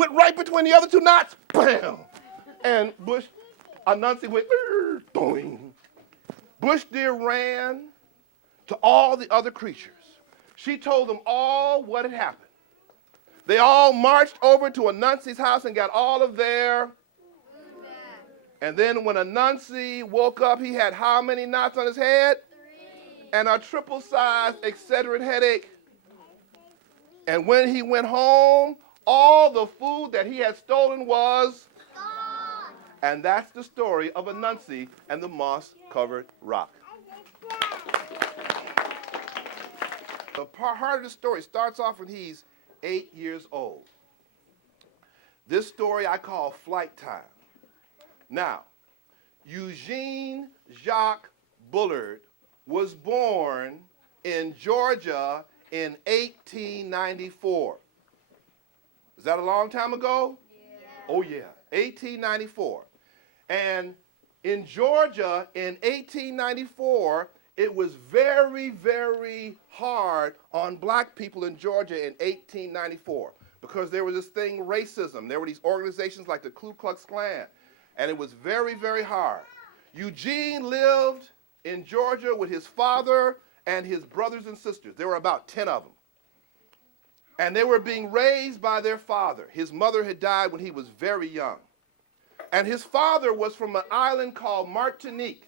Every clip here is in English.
went right between the other two knots, bam. And Anansi went, doing. Bush deer ran to all the other creatures. She told them all what had happened. They all marched over to Anansi's house and got all of their. And then when Anansi woke up, he had how many knots on his head? 3. And a triple-sized Excedrin headache. And when he went home, all the food that he had stolen was gone. And that's the story of Anansi and the moss-covered rock. The heart of the story starts off when he's 8 years old. This story I call Flight Time. Now, Eugene Jacques Bullard was born in Georgia in 1894. Is that a long time ago? Yeah. Oh, yeah, 1894. And in Georgia in 1894, it was very, very hard on black people in Georgia in 1894 because there was this thing, racism. There were these organizations like the Ku Klux Klan, and it was very, very hard. Eugene lived in Georgia with his father and his brothers and sisters. There were about 10 of them. And they were being raised by their father. His mother had died when he was very young. And his father was from an island called Martinique.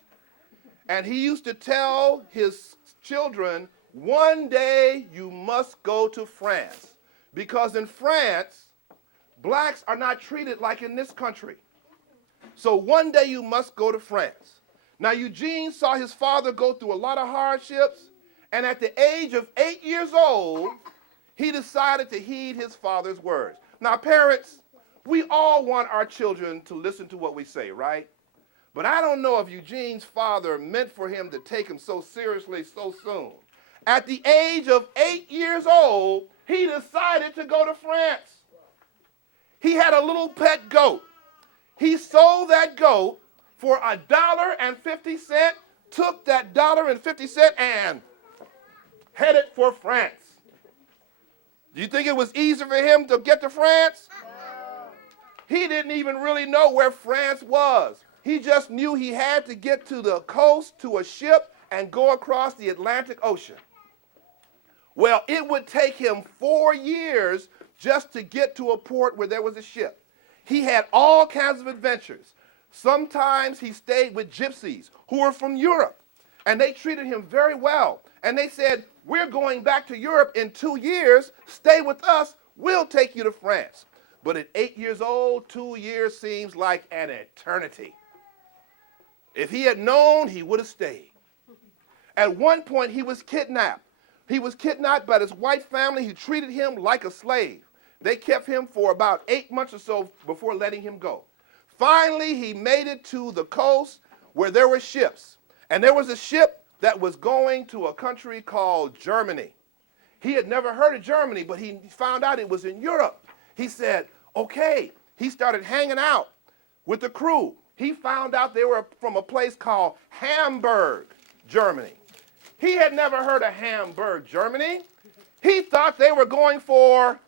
And he used to tell his children, one day you must go to France. Because in France, blacks are not treated like in this country. So one day you must go to France. Now Eugene saw his father go through a lot of hardships. And at the age of 8 years old, he decided to heed his father's words. Now parents, we all want our children to listen to what we say, right? But I don't know if Eugene's father meant for him to take him so seriously so soon. At the age of 8 years old, he decided to go to France. He had a little pet goat. He sold that goat for $1.50, took that $1.50 and headed for France. Do you think it was easy for him to get to France? He didn't even really know where France was. He just knew he had to get to the coast to a ship and go across the Atlantic Ocean. Well, it would take him 4 years just to get to a port where there was a ship. He had all kinds of adventures. Sometimes he stayed with gypsies who were from Europe, and they treated him very well. And they said, we're going back to Europe in 2 years. Stay with us. We'll take you to France. But at 8 years old, 2 years seems like an eternity. If he had known, he would have stayed. At one point, he was kidnapped. He was kidnapped by this white family who treated him like a slave. They kept him for about 8 months or so before letting him go. Finally, he made it to the coast where there were ships. And there was a ship that was going to a country called Germany. He had never heard of Germany, but he found out it was in Europe. He said, okay. He started hanging out with the crew. He found out they were from a place called Hamburg, Germany. He had never heard of Hamburg, Germany. He thought they were going for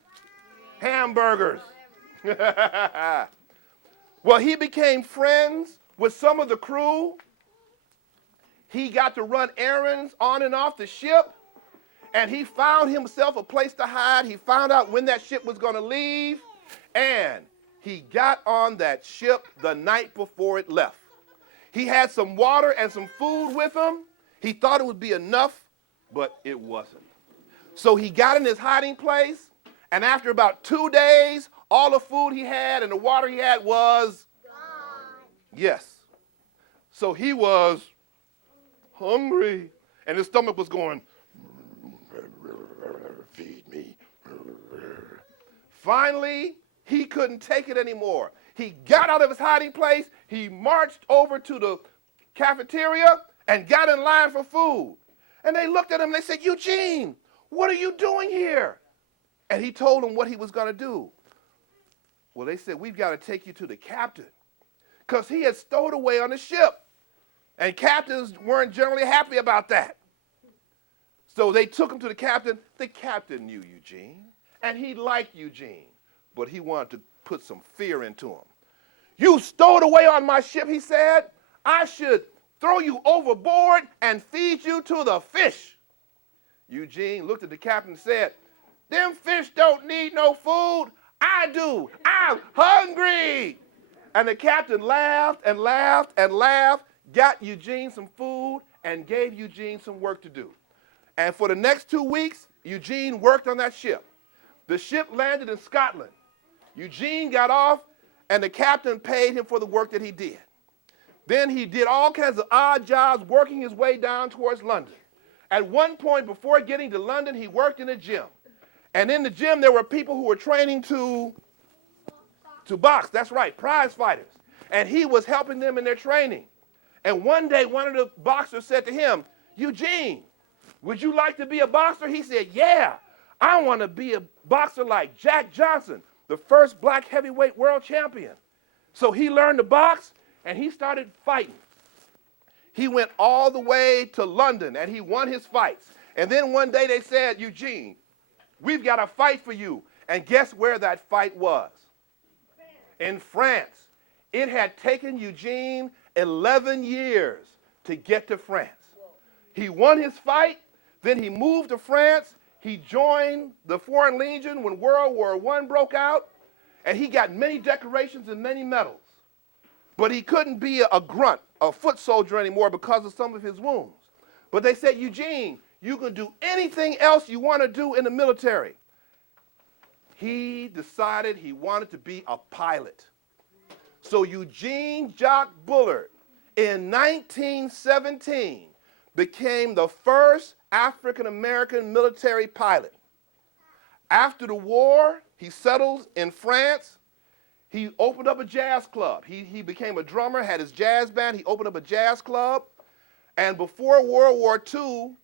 hamburgers. Well, he became friends with some of the crew. He got to run errands on and off the ship, and he found himself a place to hide. He found out when that ship was going to leave, and he got on that ship the night before it left. He had some water and some food with him. He thought it would be enough, but it wasn't. So he got in his hiding place, and after about 2 days, all the food he had and the water he had was gone. Yes. So he was hungry, and his stomach was going, feed me. Finally, he couldn't take it anymore. He got out of his hiding place, he marched over to the cafeteria and got in line for food. And they looked at him and they said, Eugene, what are you doing here? And he told them what he was going to do. Well, they said, we've got to take you to the captain, because he had stowed away on the ship. And captains weren't generally happy about that. So they took him to the captain. The captain knew Eugene, and he liked Eugene. but he wanted to put some fear into him. You stowed away on my ship, he said. I should throw you overboard and feed you to the fish. Eugene looked at the captain and said, them fish don't need no food. I do. I'm hungry. And the captain laughed and laughed and laughed, got Eugene some food, and gave Eugene some work to do. And for the next 2 weeks, Eugene worked on that ship. The ship landed in Scotland. Eugene got off, and the captain paid him for the work that he did. Then he did all kinds of odd jobs, working his way down towards London. At one point, before getting to London, he worked in a gym. And in the gym, there were people who were training to box. That's right, prize fighters. And he was helping them in their training. And one day, one of the boxers said to him, Eugene, would you like to be a boxer? He said, yeah, I want to be a boxer like Jack Johnson, the first black heavyweight world champion. So he learned to box, and he started fighting. He went all the way to London, and he won his fights. And then one day they said, Eugene, we've got a fight for you. And guess where that fight was? In France. It had taken Eugene 11 years to get to France. He won his fight, then he moved to France. He joined the Foreign Legion when World War I broke out, and he got many decorations and many medals. But he couldn't be a grunt, a foot soldier anymore because of some of his wounds. But they said, Eugene, you can do anything else you want to do in the military. He decided he wanted to be a pilot. So Eugene Jock Bullard, in 1917, became the first African-American military pilot. After the war, he settled in France. He opened up a jazz club. He became a drummer, had his jazz band. He opened up a jazz club. And before World War II,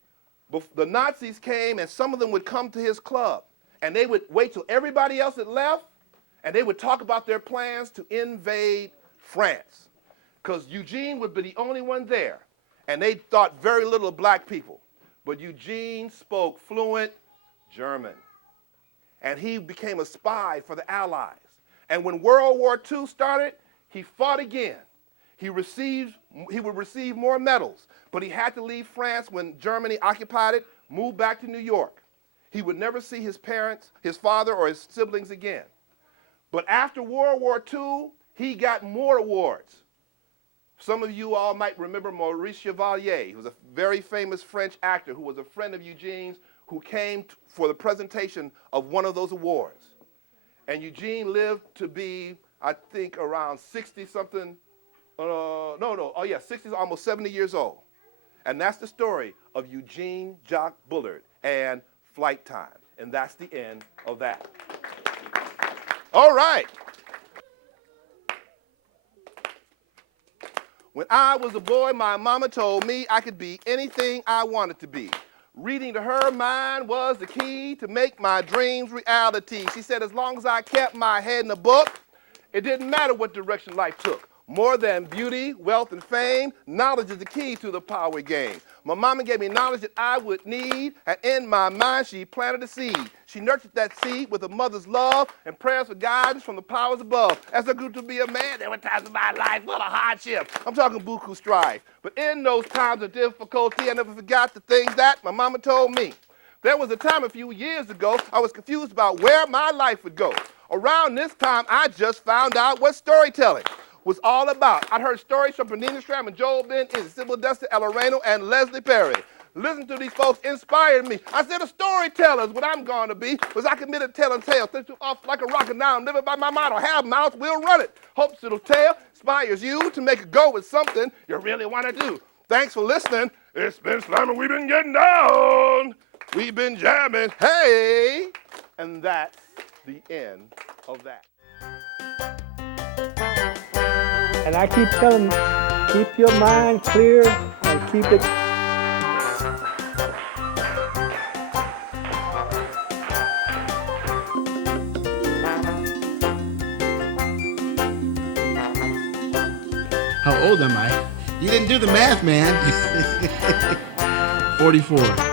the Nazis came, and some of them would come to his club. And they would wait till everybody else had left, and they would talk about their plans to invade France. Because Eugene would be the only one there. And they thought very little of black people. But Eugene spoke fluent German. And he became a spy for the Allies. And when World War II started, he fought again. He would receive more medals, but he had to leave France when Germany occupied it, move back to New York. He would never see his parents, his father, or his siblings again. But after World War II, he got more awards. Some of you all might remember Maurice Chevalier. He was a very famous French actor who was a friend of Eugene's, who came for the presentation of one of those awards. And Eugene lived to be, I think, around 60-something, 60, almost 70 years old. And that's the story of Eugene Jock Bullard and Flight Time. And that's the end of that. All right. When I was a boy, my mama told me I could be anything I wanted to be. Reading to her mind was the key to make my dreams reality. She said as long as I kept my head in a book, it didn't matter what direction life took. More than beauty, wealth, and fame, knowledge is the key to the power game. My mama gave me knowledge that I would need, and in my mind she planted a seed. She nurtured that seed with a mother's love and prayers for guidance from the powers above. As I grew to be a man, there were times in my life full of hardship. I'm talking buku strife. But in those times of difficulty, I never forgot the things that my mama told me. There was a time a few years ago, I was confused about where my life would go. Around this time, I just found out what storytelling was all about. I'd heard stories from Pernina Stram and Joel Ben, Sybil Dustin, Ella Reno, and Leslie Perry. Listening to these folks inspired me. I said, a storyteller is what I'm going to be, because I committed telling tales, things off like a rocket now. I'm living by my motto, have mouth, we'll run it. Hopes it'll tell, inspires you to make a go with something you really want to do. Thanks for listening. It's been slamming, we've been getting down. We've been jamming, hey. And that's the end of that. And I keep telling them, keep your mind clear and keep it. How old am I? You didn't do the math, man. 44.